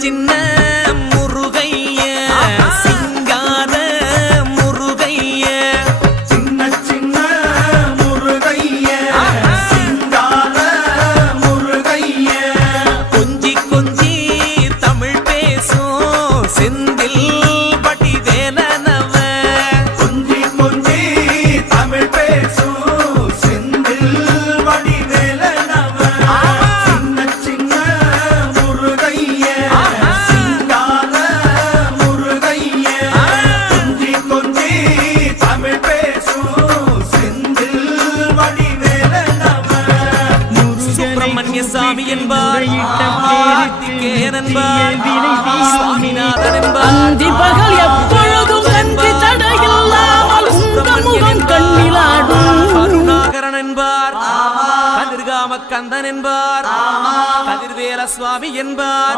சின்ன முருகைய சிங்கார முருகைய சின்ன சின்ன முருகைய சிங்கார முருகைய கொஞ்சி கொஞ்சி தமிழ் பேசும் செந்தில் பட்டி வேலனவ கொஞ்சி கொஞ்சி தமிழ் பேசும் செந்தில் படி வேலனவ சின்ன சின்ன முருகைய சிங்கார முருகைய கொஞ்சி கொஞ்சி தமிழ் பேசும் செந்தில் படி வேலனவ சுப்பிரமணிய சாமி என்பார் கார்த்திகேயன் என்பார் சுவாமிநாதன் என்பார் பகல் எப்பொழுதும் கஞ்சி தடையில்லாமல் முகம் கண்ணிலாடும் கருணாகரன் என்பார் கதிர்காம கந்தன் என்பார் கதிர்வேல சுவாமி என்பார்